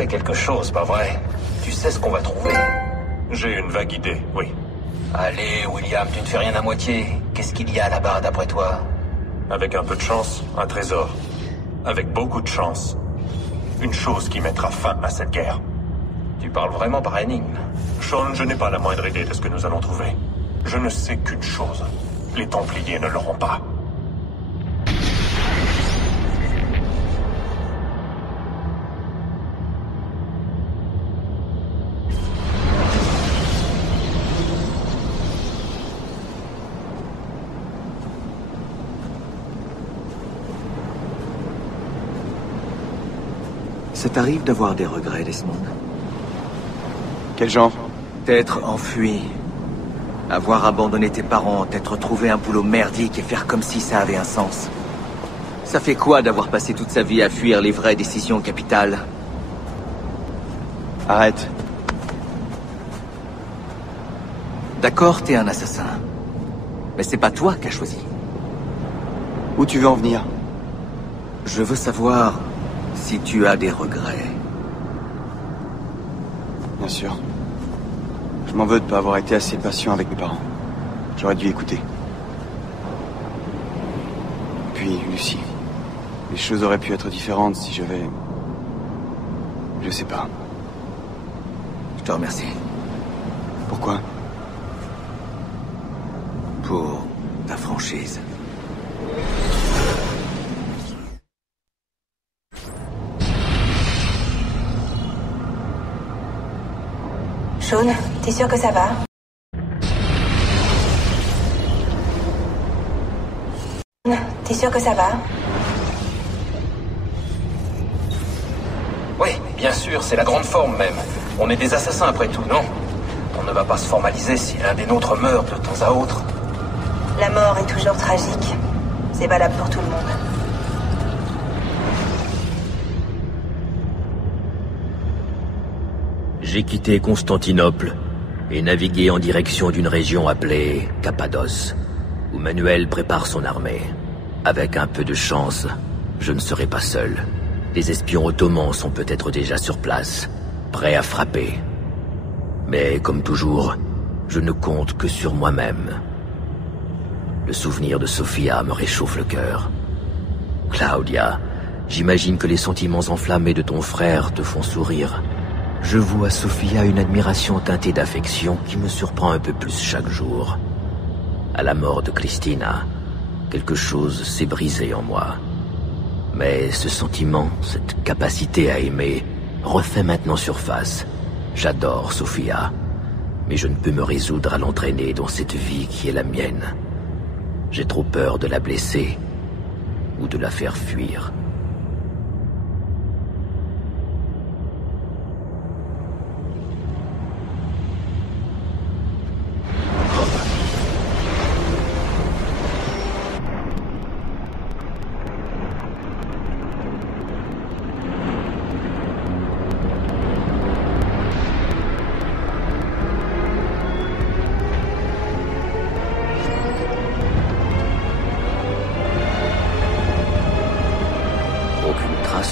sais quelque chose, pas vrai? Tu sais ce qu'on va trouver? J'ai une vague idée, oui. Allez, William, tu ne fais rien à moitié. Qu'est-ce qu'il y a là-bas, d'après toi? Avec un peu de chance, un trésor. Avec beaucoup de chance, une chose qui mettra fin à cette guerre. Tu parles vraiment par énigme. Sean, je n'ai pas la moindre idée de ce que nous allons trouver. Je ne sais qu'une chose. Les Templiers ne l'auront pas. Ça t'arrive d'avoir des regrets, Desmond? Quel genre? T'être enfui. Avoir abandonné tes parents, t'être trouvé un boulot merdique et faire comme si ça avait un sens. Ça fait quoi d'avoir passé toute sa vie à fuir les vraies décisions capitales? Arrête. D'accord, t'es un assassin. Mais c'est pas toi qui as choisi. Où tu veux en venir? Je veux savoir si tu as des regrets. Bien sûr. Je m'en veux de pas avoir été assez patient avec mes parents. J'aurais dû écouter. Puis, Lucie. Les choses auraient pu être différentes si j'avais... Je sais pas. Je te remercie. Pourquoi? Pour ta franchise. Sean, t'es sûr que ça va? T'es sûr que ça va? Oui, bien sûr, c'est la grande forme même. On est des assassins après tout, non? On ne va pas se formaliser si l'un des nôtres meurt de temps à autre. La mort est toujours tragique. C'est valable pour tout le monde. J'ai quitté Constantinople et navigué en direction d'une région appelée Cappadoce, où Manuel prépare son armée. Avec un peu de chance, je ne serai pas seul. Les espions ottomans sont peut-être déjà sur place, prêts à frapper. Mais comme toujours, je ne compte que sur moi-même. Le souvenir de Sofia me réchauffe le cœur. Claudia, j'imagine que les sentiments enflammés de ton frère te font sourire. Je voue à Sofia une admiration teintée d'affection qui me surprend un peu plus chaque jour. À la mort de Christina, quelque chose s'est brisé en moi. Mais ce sentiment, cette capacité à aimer, refait maintenant surface. J'adore Sofia, mais je ne peux me résoudre à l'entraîner dans cette vie qui est la mienne. J'ai trop peur de la blesser ou de la faire fuir.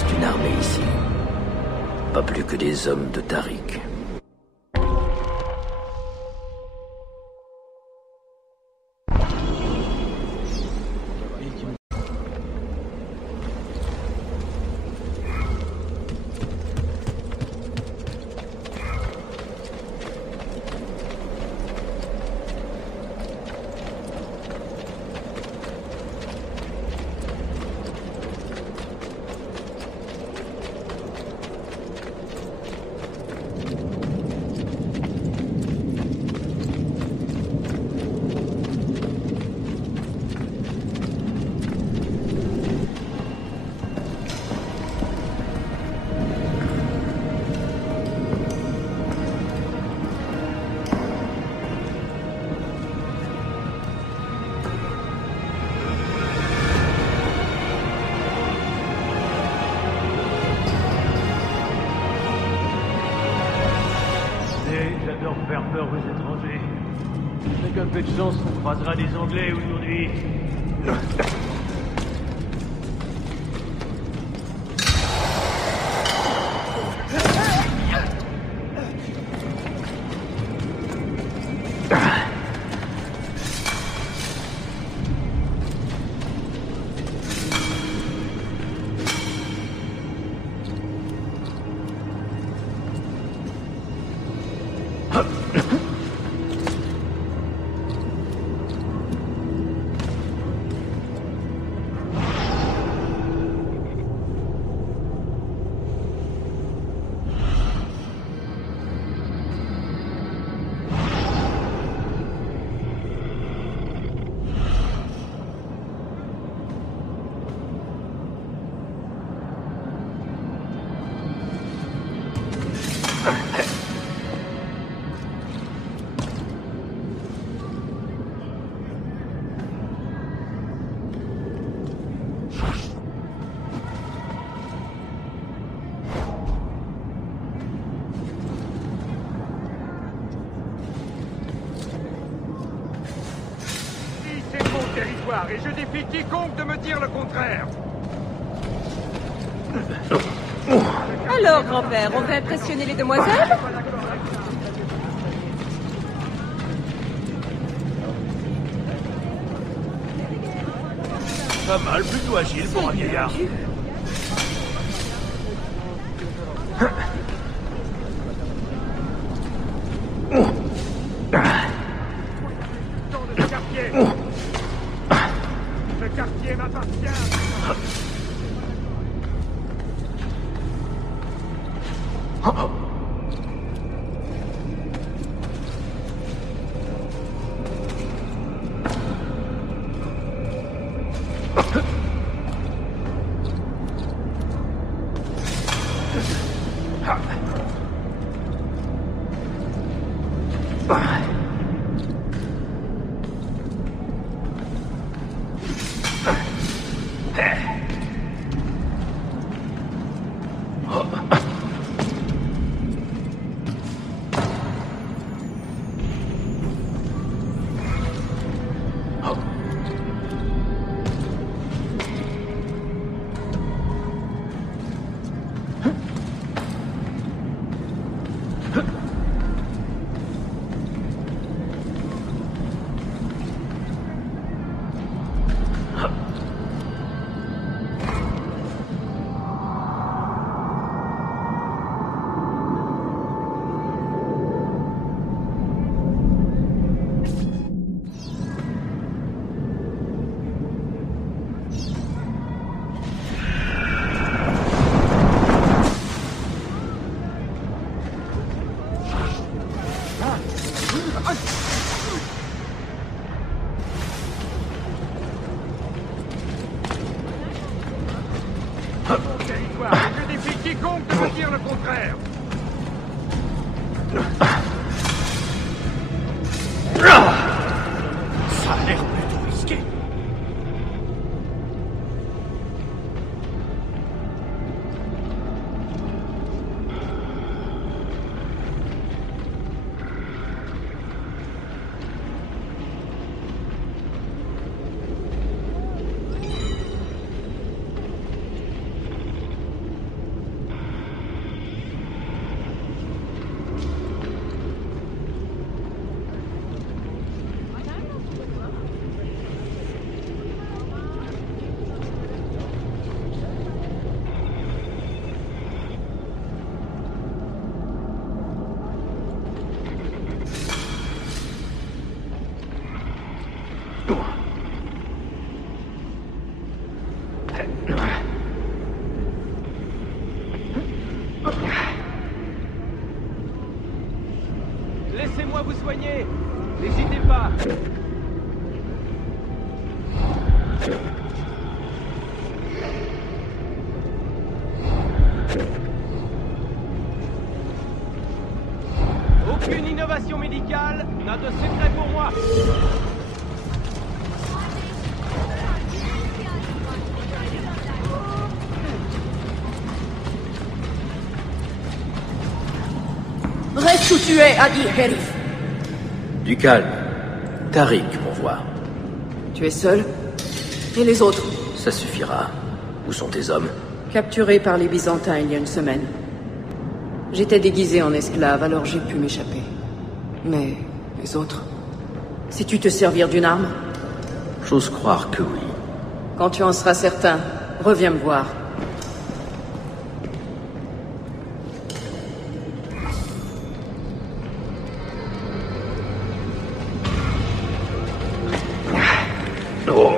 D'une armée ici. Pas plus que des hommes de Tariq. J'adore faire peur aux étrangers. Avec un peu de chance, on croisera des Anglais aujourd'hui. territoire et je défie quiconque de me dire le contraire. Alors, grand-père, on va impressionner les demoiselles? Pas mal, plutôt agile pour un vieillard. Ce quartier m'appartient. Je défie quiconque de me dire le contraire. Ça a l'air plutôt risqué. Laissez-moi vous soigner. N'hésitez pas. Aucune innovation médicale n'a de secret pour moi. Reste où tu es, Adi Herif. Du calme. Tariq m'envoie. Tu es seul? Et les autres? Ça suffira. Où sont tes hommes? Capturés par les Byzantins il y a une semaine. J'étais déguisé en esclave, alors j'ai pu m'échapper. Mais les autres? Sais-tu te servir d'une arme? J'ose croire que oui. Quand tu en seras certain, reviens me voir. Oh.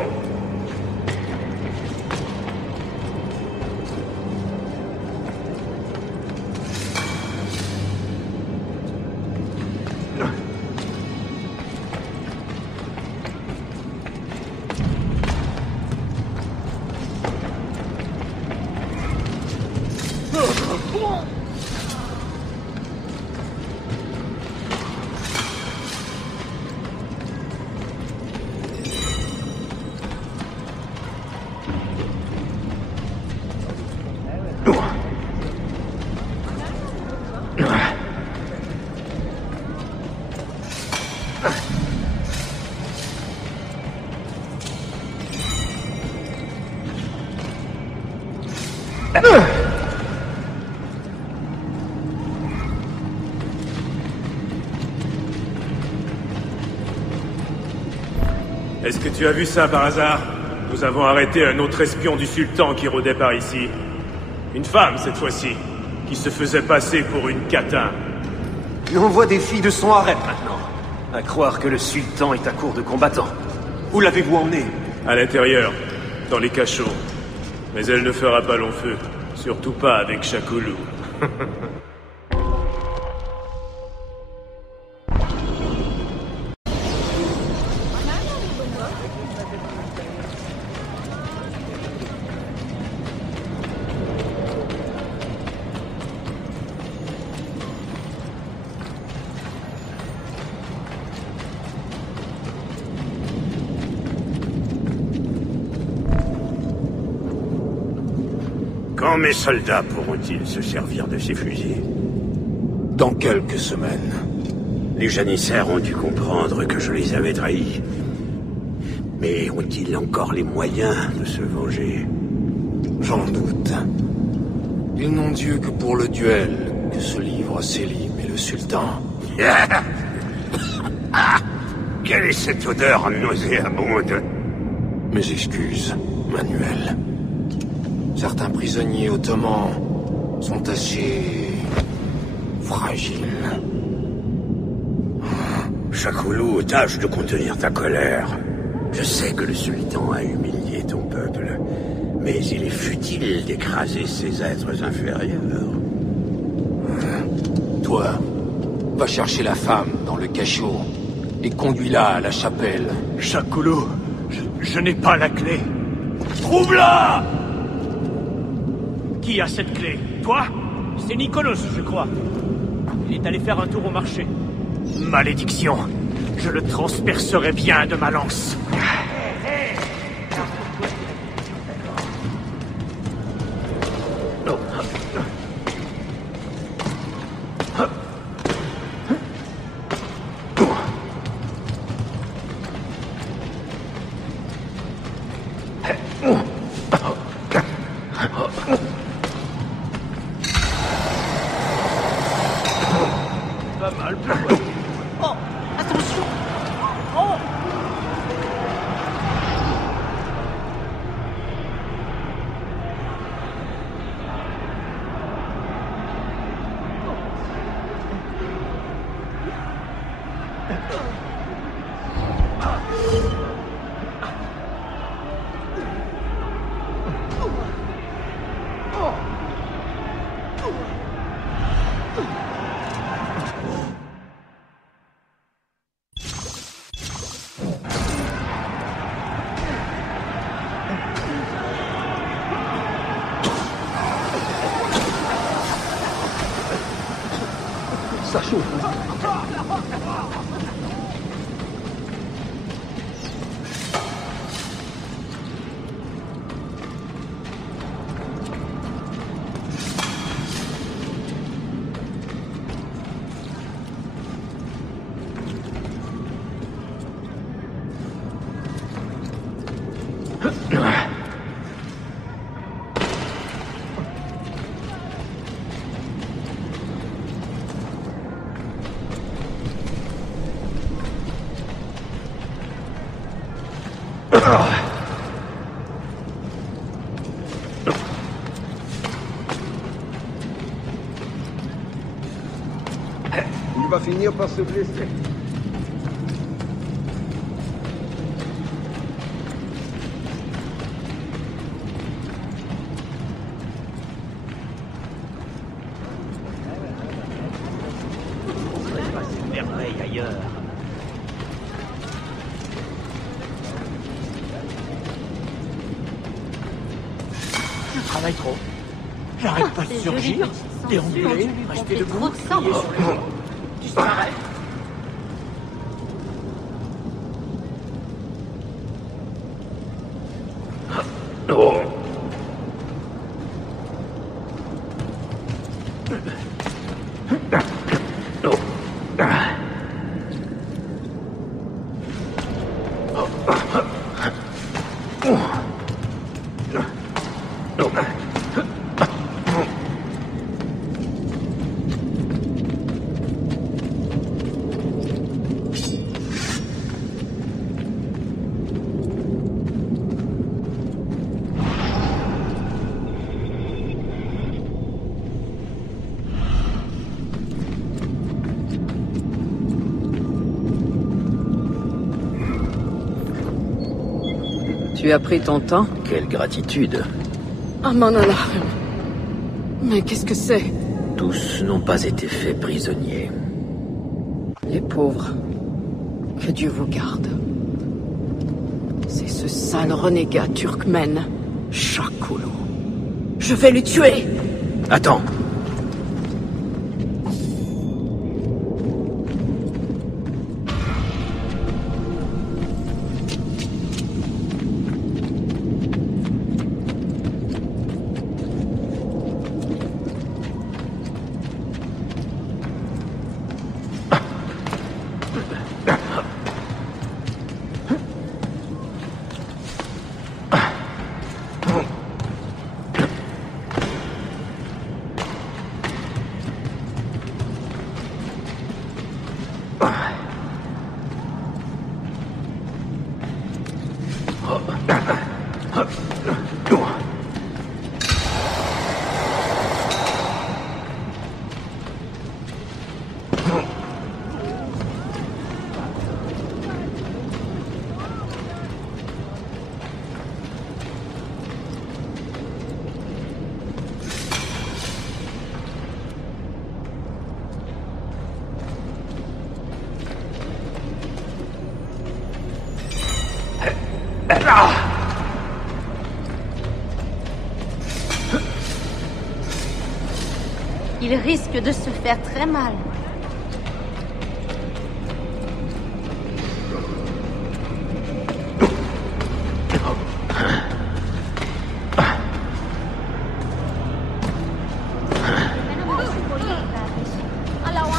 Est-ce que tu as vu ça par hasard? Nous avons arrêté un autre espion du sultan qui rôdait par ici. Une femme, cette fois-ci, qui se faisait passer pour une catin. Et on voit des filles de son harem maintenant. À croire que le sultan est à court de combattants. Où l'avez-vous emmené? À l'intérieur, dans les cachots. Mais elle ne fera pas long feu. Surtout pas avec Shakulou. Quand mes soldats pourront-ils se servir de ces fusils? Dans quelques semaines. Les janissaires ont dû comprendre que je les avais trahis. Mais ont-ils encore les moyens de se venger? J'en doute. Ils n'ont Dieu que pour le duel que se livrent Selim et le sultan. Quelle est cette odeur nauséabonde? Mes excuses, Manuel. Certains prisonniers ottomans sont assez... fragiles. Shakulou, tâche de contenir ta colère. Je sais que le sultan a humilié ton peuple, mais il est futile d'écraser ces êtres inférieurs. Toi, va chercher la femme dans le cachot et conduis-la à la chapelle. Shakulou, je n'ai pas la clé. Trouve-la! Qui a cette clé? Toi? C'est Nicolas, je crois. Il est allé faire un tour au marché. Malédiction! Je le transpercerai bien de ma lance. Ça chauffe. Il va finir par se blesser. Merveille ailleurs. Je travaille trop. J'arrête pas de surgir, déambuler, rester debout, crier sur les gens. Disparaître. Oh. Tu as pris ton temps? Quelle gratitude. Amanallah. Mais qu'est-ce que c'est? Tous n'ont pas été faits prisonniers. Les pauvres. Que Dieu vous garde. C'est ce sale renégat turkmène, Shakulu. Je vais le tuer! Attends. Il risque de se faire très mal.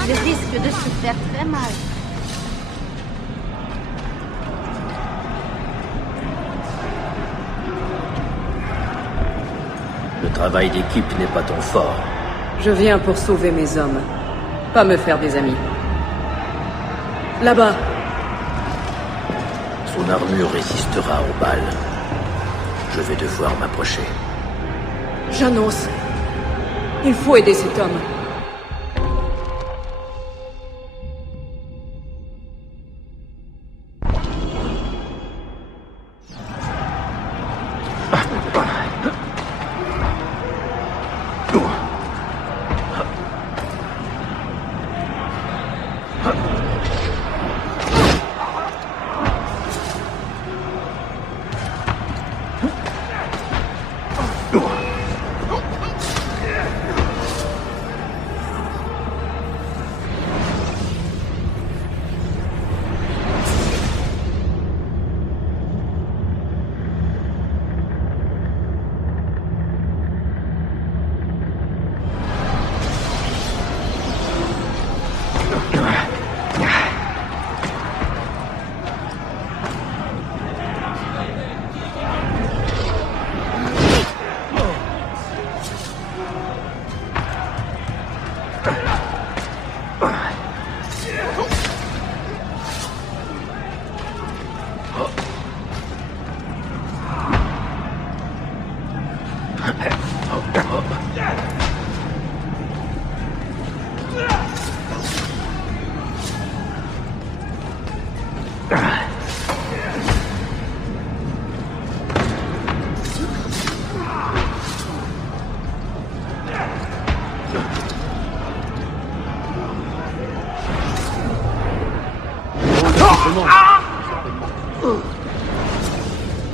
Il risque de se faire très mal. Le travail d'équipe n'est pas ton fort. Je viens pour sauver mes hommes, pas me faire des amis. Là-bas. Son armure résistera aux balles. Je vais devoir m'approcher. J'annonce. Il faut aider cet homme.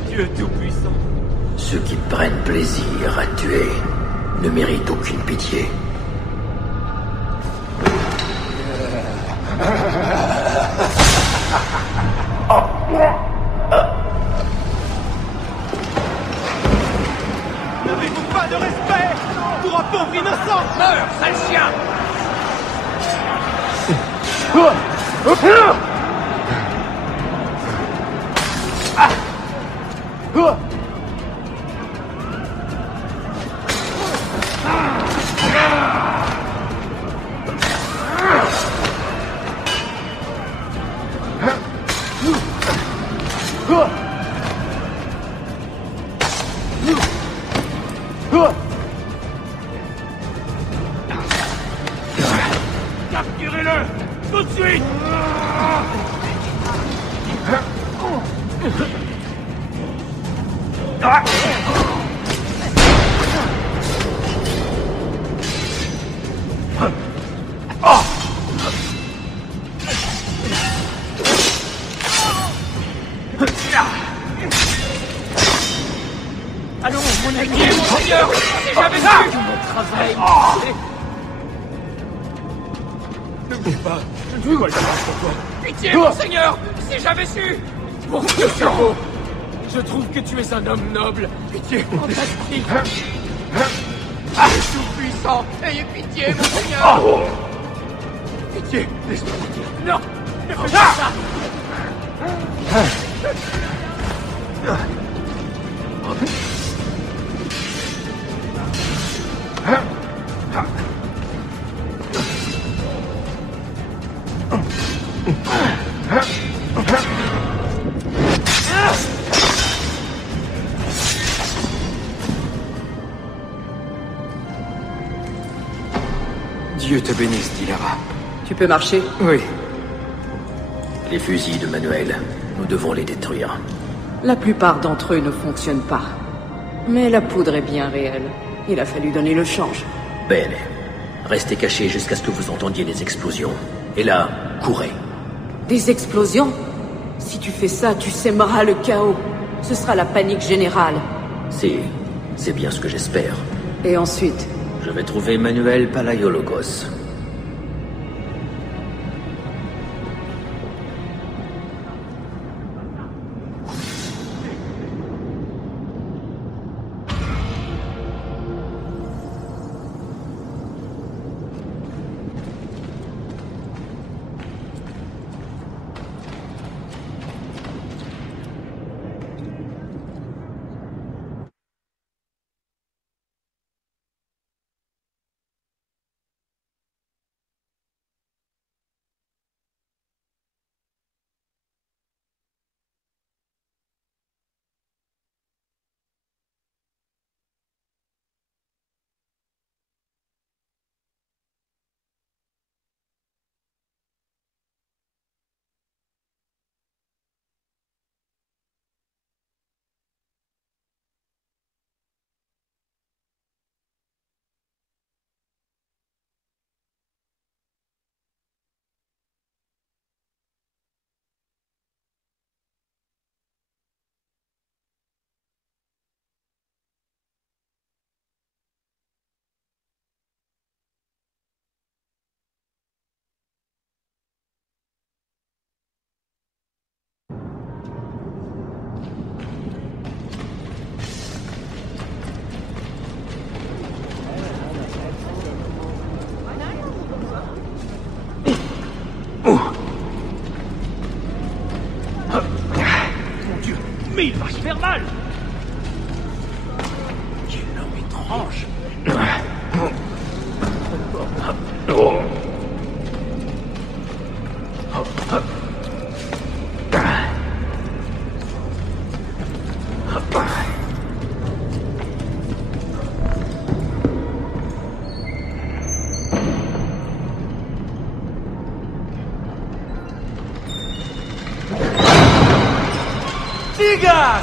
Dieu tout-puissant. Ceux qui prennent plaisir à tuer ne méritent aucune pitié. N'avez-vous pas de respect pour un pauvre innocent? Meurs, sale chien! Capturez-le! Tout de suite! Allons, mon ami, mon seigneur, si j'avais su mon travail. N'oublie pas, je ne dois le faire pour toi. Pitié, mon seigneur, si j'avais su. Pour ce cerveau, je trouve que tu es un homme noble. Pitié, fantastique. Tout-puissant, ayez pitié, mon seigneur. Pitié, laisse-moi partir. Non, ne fais pas ça. Dieu te bénisse, Dilara. Tu peux marcher? Oui. Les fusils de Manuel, nous devons les détruire. La plupart d'entre eux ne fonctionnent pas. Mais la poudre est bien réelle. Il a fallu donner le change. Bene. Restez cachés jusqu'à ce que vous entendiez des explosions. Et là, courez. Des explosions? Si tu fais ça, tu sèmeras le chaos. Ce sera la panique générale. C'est bien ce que j'espère. Et ensuite? Je vais trouver Manuel Palaiologos. Mais il va se faire mal. Quel homme étrange.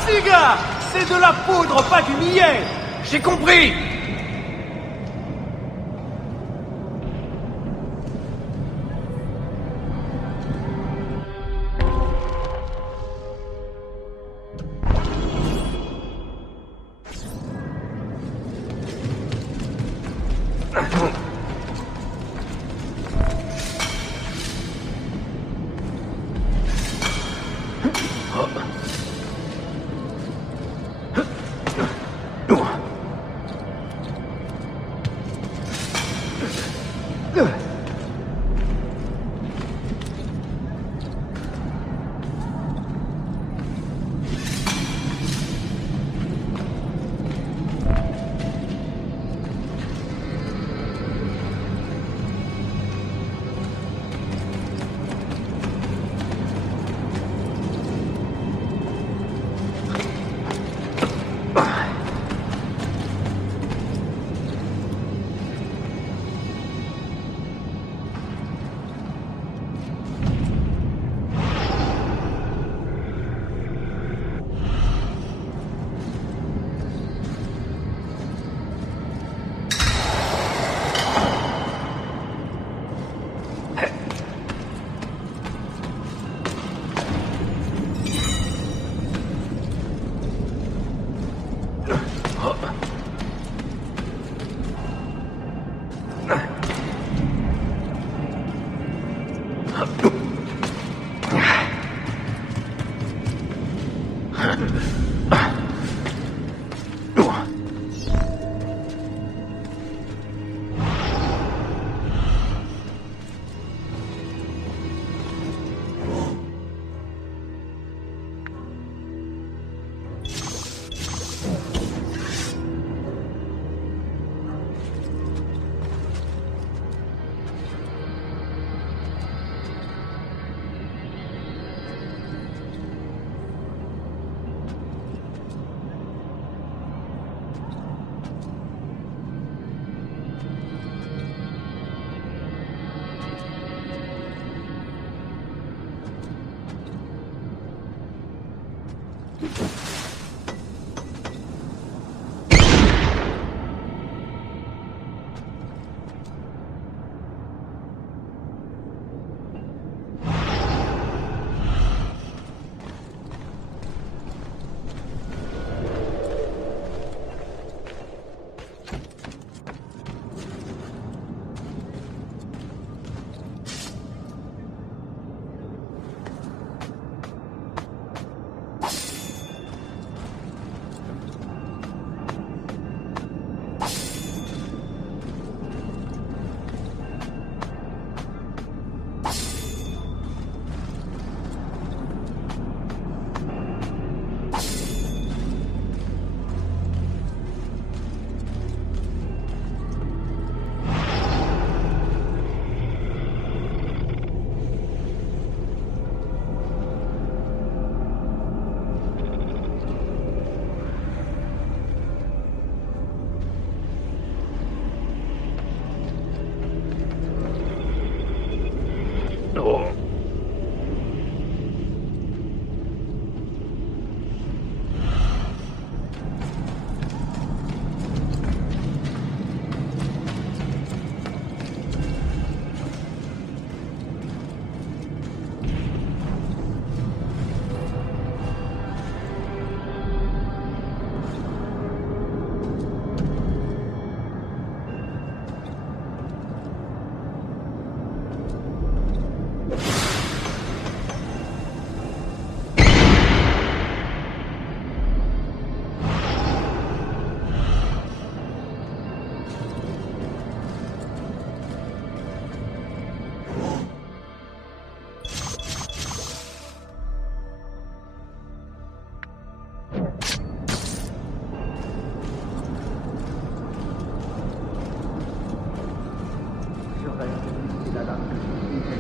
Siga, c'est de la poudre, pas du millet. J'ai compris.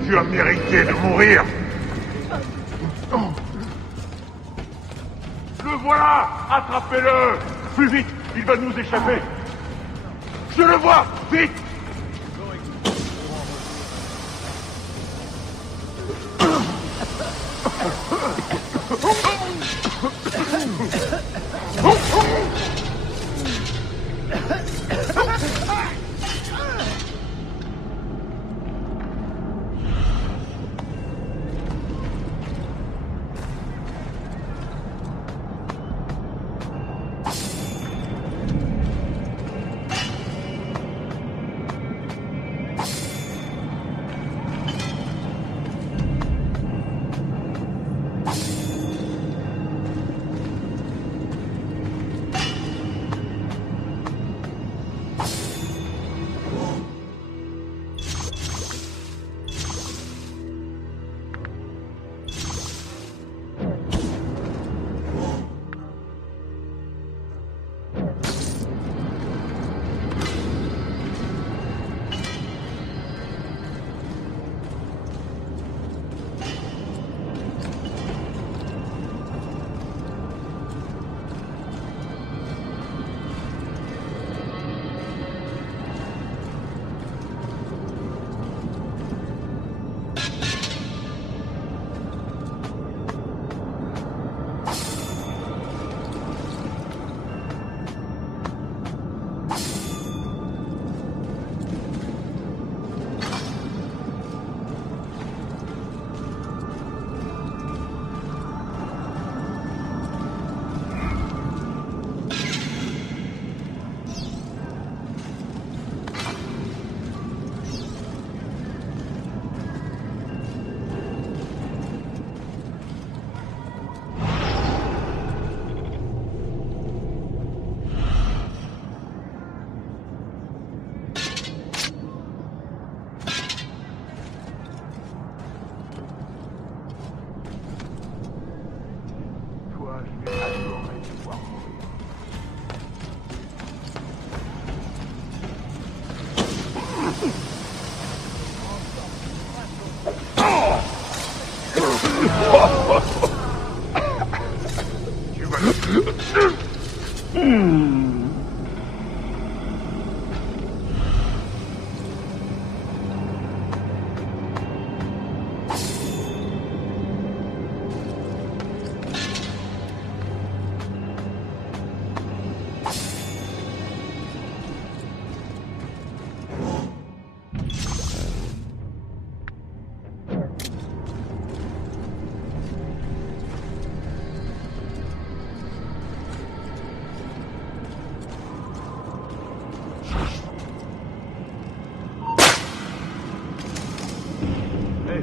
Tu as mérité de mourir. Le voilà! Attrapez-le! Plus vite! Il va nous échapper! Je le vois! Vite!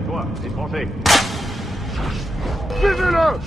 Toi, étranger. Suivez-le!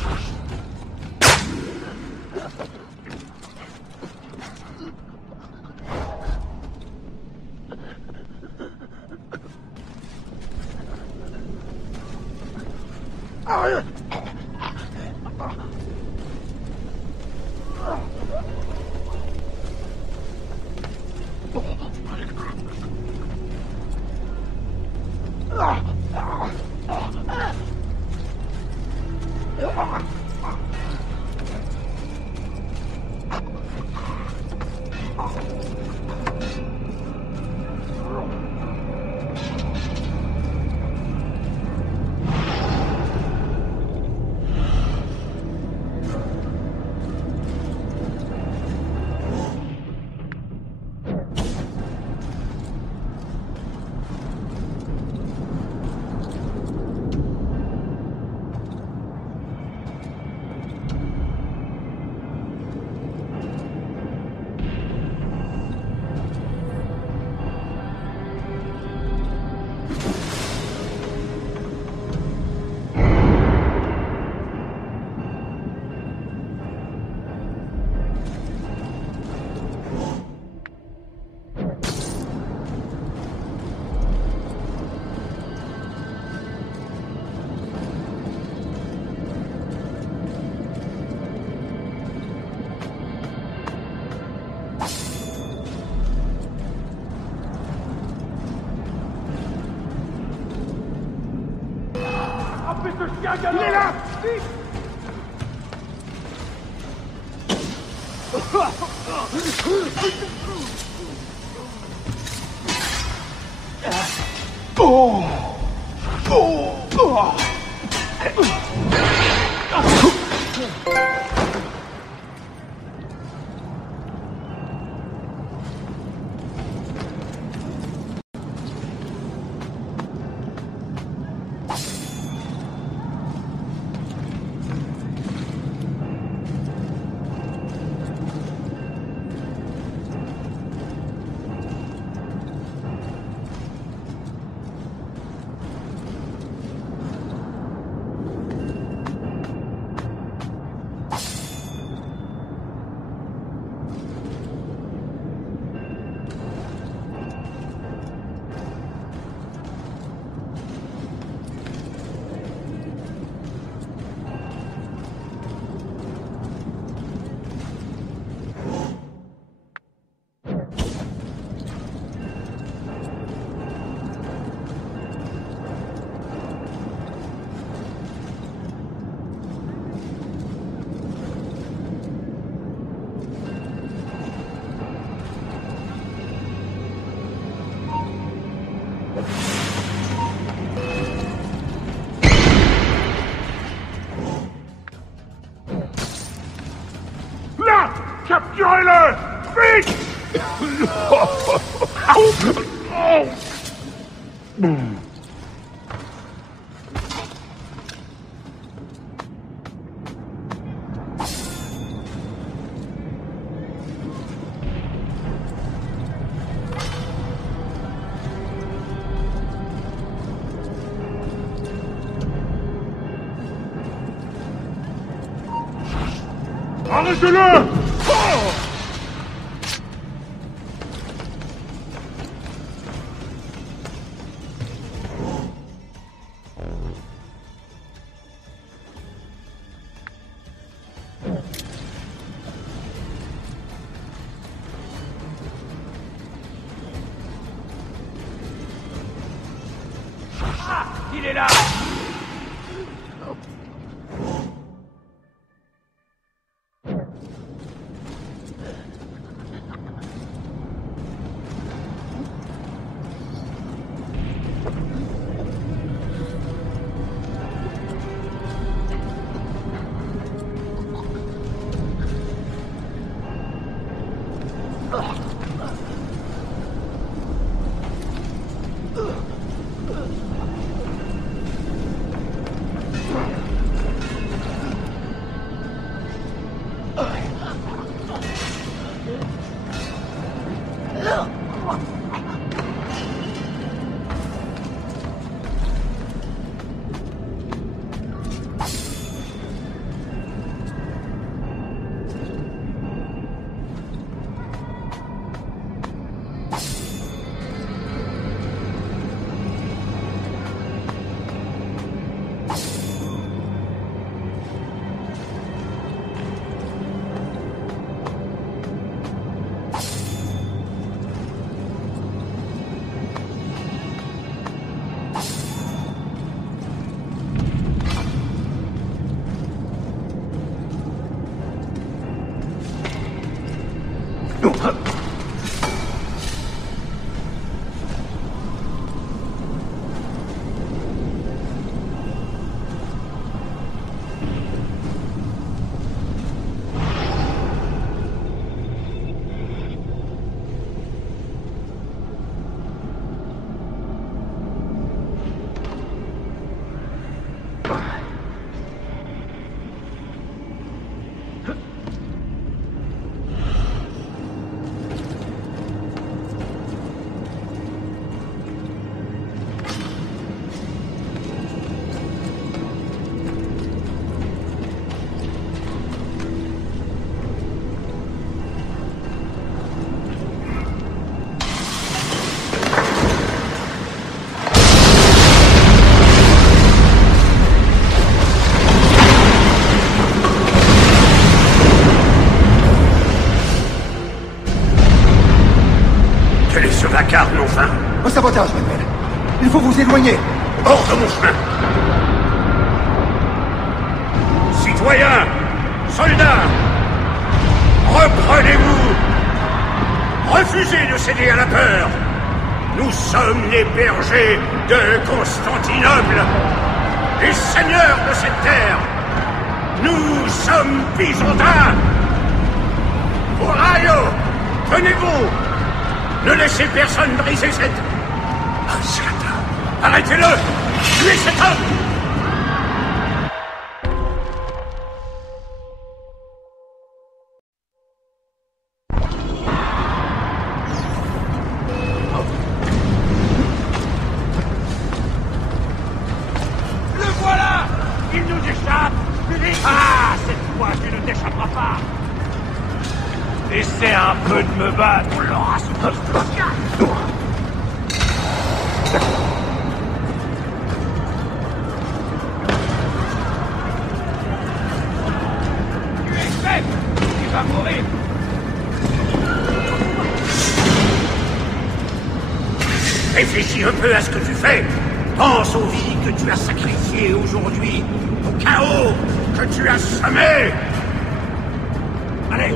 Il est là! Vite! Oh! Oh! Oh! Là! Capturez-le! Vite! Arrêtez-le! Ah! Il est là! Un sabotage, Manuel. Il faut vous éloigner. Hors de mon chemin. Citoyens, soldats, reprenez-vous. Refusez de céder à la peur. Nous sommes les bergers de Constantinople, les seigneurs de cette terre. Nous sommes Byzantins. Oraio, tenez-vous. Ne laissez personne briser cette... Arrêtez-le! Tuez cet homme! Le voilà! Il nous échappe! Ah, cette fois, tu ne t'échapperas pas! Essaie un peu de me battre, on l'aura sous notre il va mourir. Réfléchis un peu à ce que tu fais. Pense aux vies que tu as sacrifiées aujourd'hui, au chaos que tu as semé. Allez.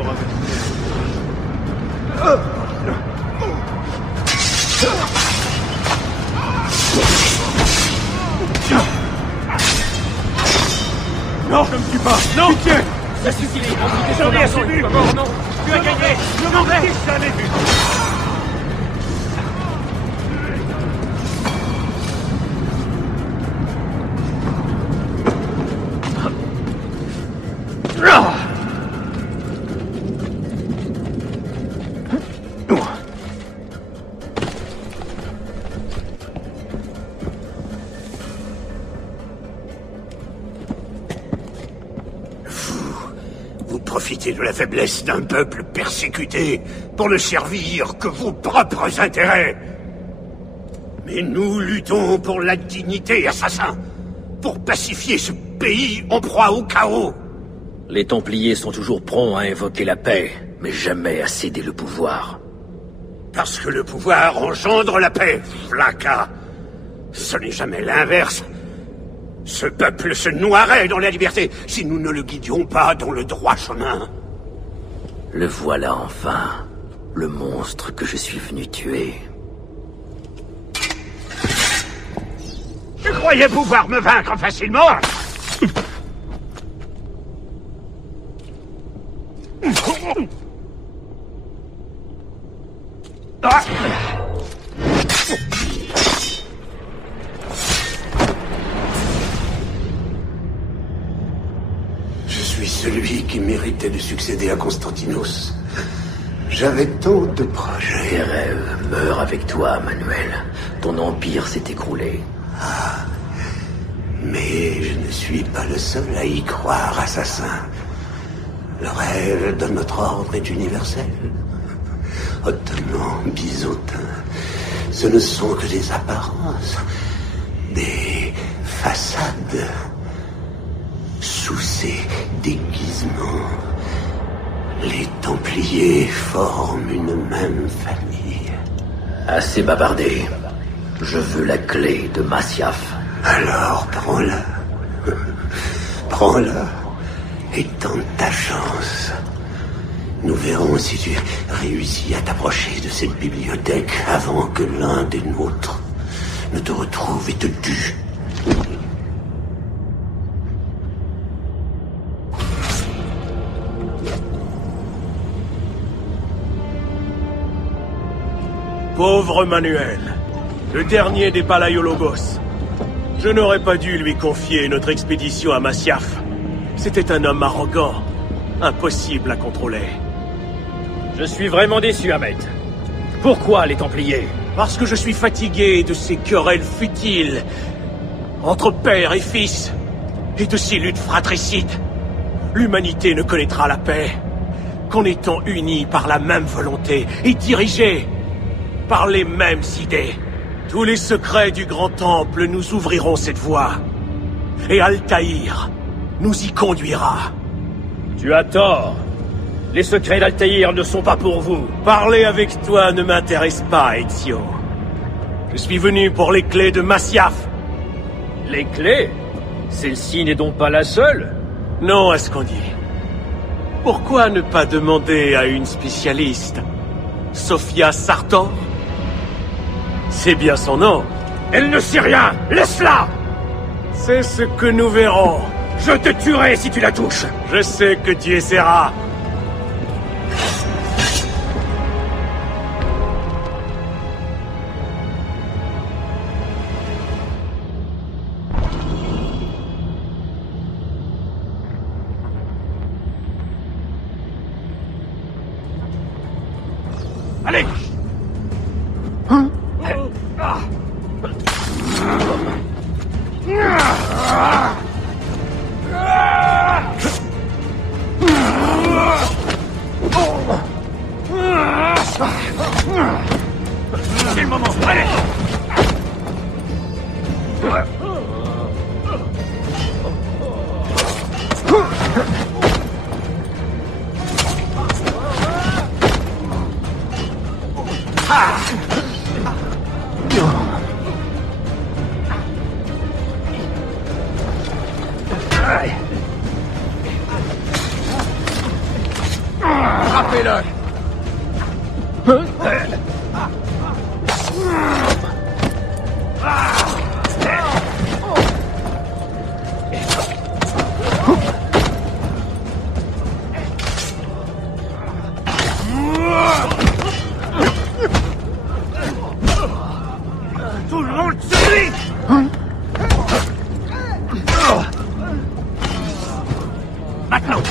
Non, je ne me tue pas. Non. Pitié. Ça suffit, j'en ai assez vu. Non, tu as gagné. Je m'en vais. Jamais vu. Profitez de la faiblesse d'un peuple persécuté pour ne servir que vos propres intérêts. Mais nous luttons pour la dignité, assassin, pour pacifier ce pays en proie au chaos. Les Templiers sont toujours prompts à invoquer la paix, mais jamais à céder le pouvoir. Parce que le pouvoir engendre la paix, Flaka. Ce n'est jamais l'inverse. Ce peuple se noierait dans la liberté si nous ne le guidions pas dans le droit chemin. Le voilà enfin, le monstre que je suis venu tuer. Tu croyais pouvoir me vaincre facilement? Ah. Je suis celui qui méritait de succéder à Constantinos. J'avais tant de projets. Tes rêves meurent avec toi, Manuel. Ton empire s'est écroulé. Ah. Mais je ne suis pas le seul à y croire, assassin. Le rêve de notre ordre est universel. Ottomans, byzantins, ce ne sont que des apparences, des façades. Sous ces déguisements, les Templiers forment une même famille. Assez bavardé. Je veux la clé de Masyaf. Alors prends-la. Prends-la et tente ta chance. Nous verrons si tu réussis à t'approcher de cette bibliothèque avant que l'un des nôtres ne te retrouve et te tue. Pauvre Manuel, le dernier des Palaiologos. Je n'aurais pas dû lui confier notre expédition à Masyaf. C'était un homme arrogant, impossible à contrôler. Je suis vraiment déçu, Ahmet. Pourquoi les Templiers? Parce que je suis fatigué de ces querelles futiles entre père et fils, et de ces luttes fratricides. L'humanité ne connaîtra la paix qu'en étant unie par la même volonté et dirigée par les mêmes idées. Tous les secrets du Grand Temple nous ouvriront cette voie, et Altaïr nous y conduira. Tu as tort. Les secrets d'Altaïr ne sont pas pour vous. Parler avec toi ne m'intéresse pas, Ezio. Je suis venu pour les clés de Masyaf. Les clés? Celle-ci n'est donc pas la seule? Non, Ascandi. Pourquoi ne pas demander à une spécialiste? Sophia Sartor? C'est bien son nom. Elle ne sait rien! Laisse-la! C'est ce que nous verrons. Je te tuerai si tu la touches! Je sais que tu essaieras. Allez! C'est le moment, allez! Frappez-le! Tout le monde se lit! Maintenant!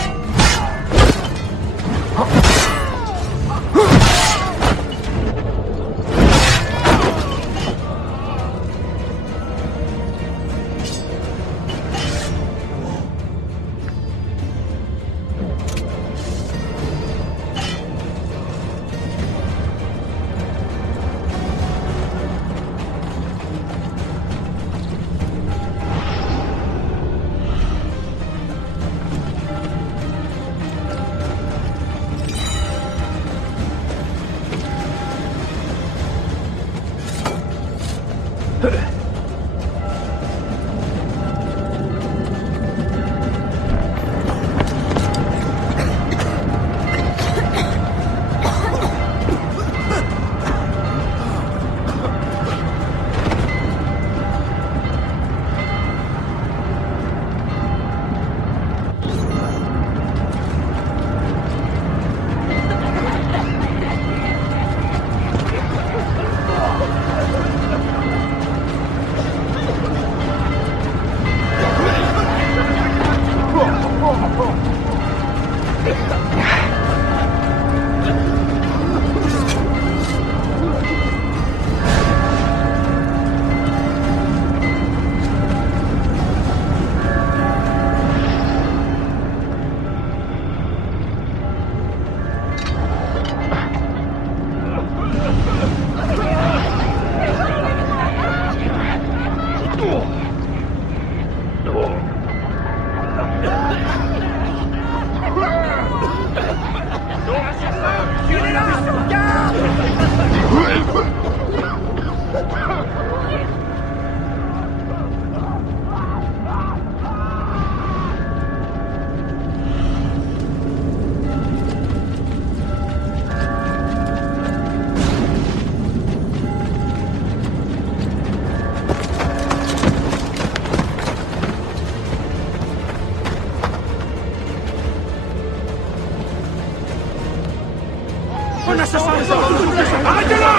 Un assassin! Arrêtez-le!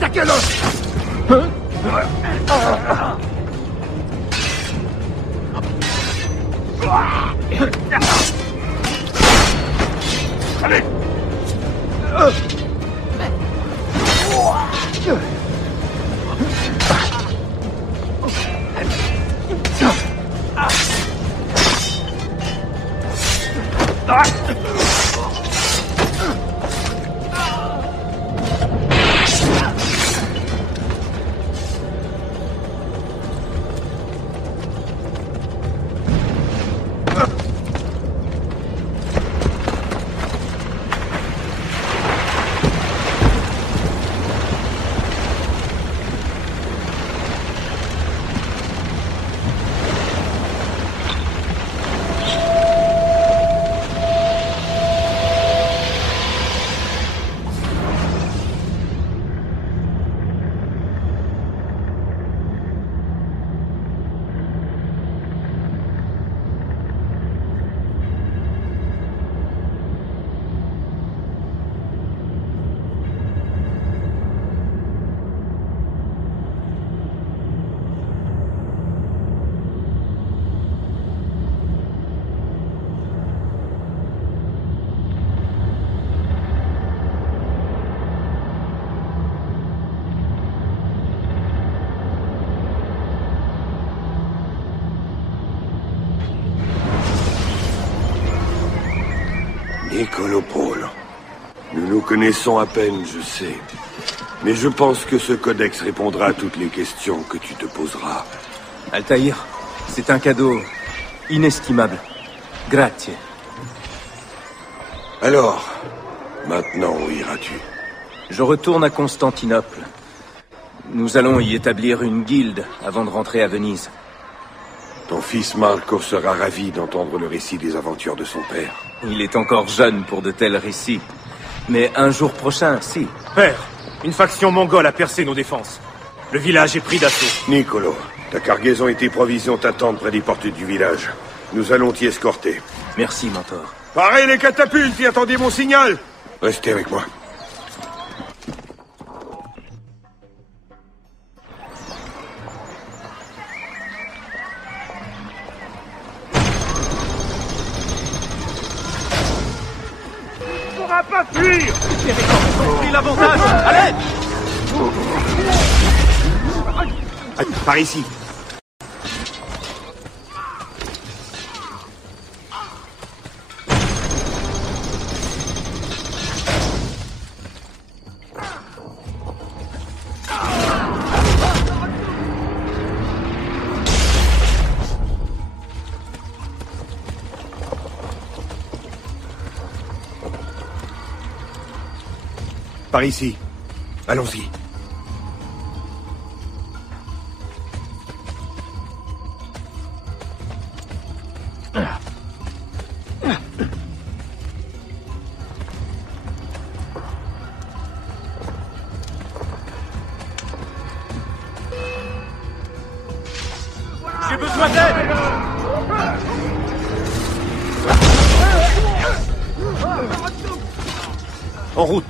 Attaquez-le! Allez! Nicolopole. Nous nous connaissons à peine, je sais. Mais je pense que ce codex répondra à toutes les questions que tu te poseras. Altaïr, c'est un cadeau inestimable. Grazie. Alors, maintenant, où iras-tu? Je retourne à Constantinople. Nous allons y établir une guilde avant de rentrer à Venise. Ton fils Marco sera ravi d'entendre le récit des aventures de son père. Il est encore jeune pour de tels récits. Mais un jour prochain, si. Père, une faction mongole a percé nos défenses. Le village est pris d'assaut. Nicolo, ta cargaison et tes provisions t'attendent près des portes du village. Nous allons t'y escorter. Merci, mentor. Parez les catapultes et attendez mon signal. Restez avec moi. On va pas fuir! Pris l'avantage! Allez! Par ici. Par ici. Allons-y. J'ai besoin d'aide! En route.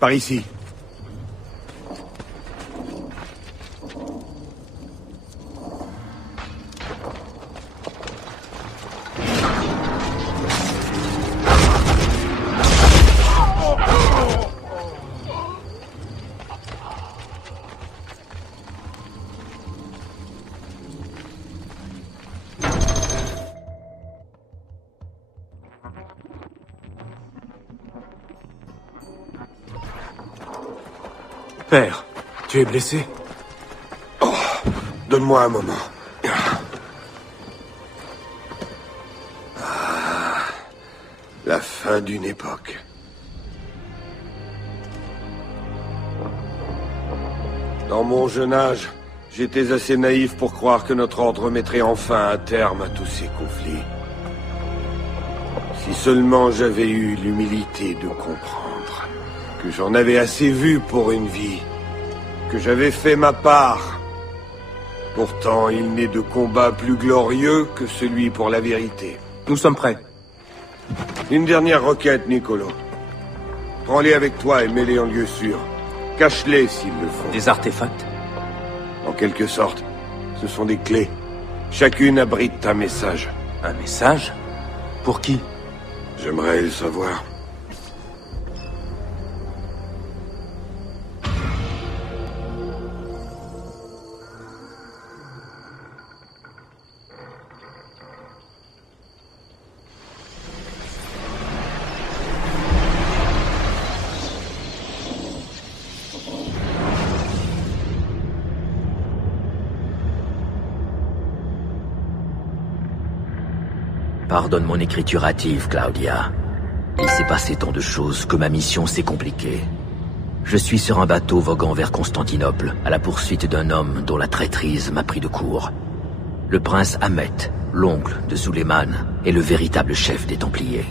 Par ici. Père, tu es blessé? Oh, donne-moi un moment. Ah, la fin d'une époque. Dans mon jeune âge, j'étais assez naïf pour croire que notre ordre mettrait enfin un terme à tous ces conflits. Si seulement j'avais eu l'humilité de comprendre que j'en avais assez vu pour une vie, que j'avais fait ma part, Pourtant, il n'est de combat plus glorieux que celui pour la vérité. Nous sommes prêts. Une dernière requête, Nicolo. Prends-les avec toi et mets-les en lieu sûr. Cache-les s'il le faut. Des artefacts? En quelque sorte, ce sont des clés. Chacune abrite un message. Un message? Pour qui? J'aimerais le savoir. Pardonne mon écriture hâtive, Claudia. Il s'est passé tant de choses que ma mission s'est compliquée. Je suis sur un bateau voguant vers Constantinople, à la poursuite d'un homme dont la traîtrise m'a pris de court. Le prince Ahmet, l'oncle de Suleiman, est le véritable chef des Templiers.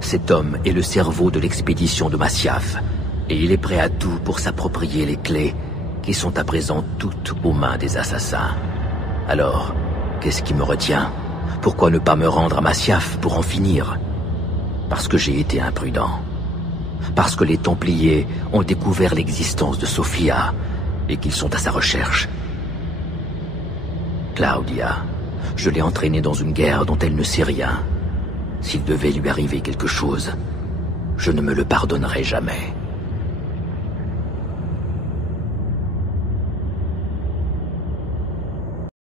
Cet homme est le cerveau de l'expédition de Masyaf, et il est prêt à tout pour s'approprier les clés qui sont à présent toutes aux mains des assassins. Alors, qu'est-ce qui me retient ? Pourquoi ne pas me rendre à Masyaf pour en finir? Parce que j'ai été imprudent. Parce que les Templiers ont découvert l'existence de Sophia et qu'ils sont à sa recherche. Claudia, je l'ai entraînée dans une guerre dont elle ne sait rien. S'il devait lui arriver quelque chose, je ne me le pardonnerai jamais.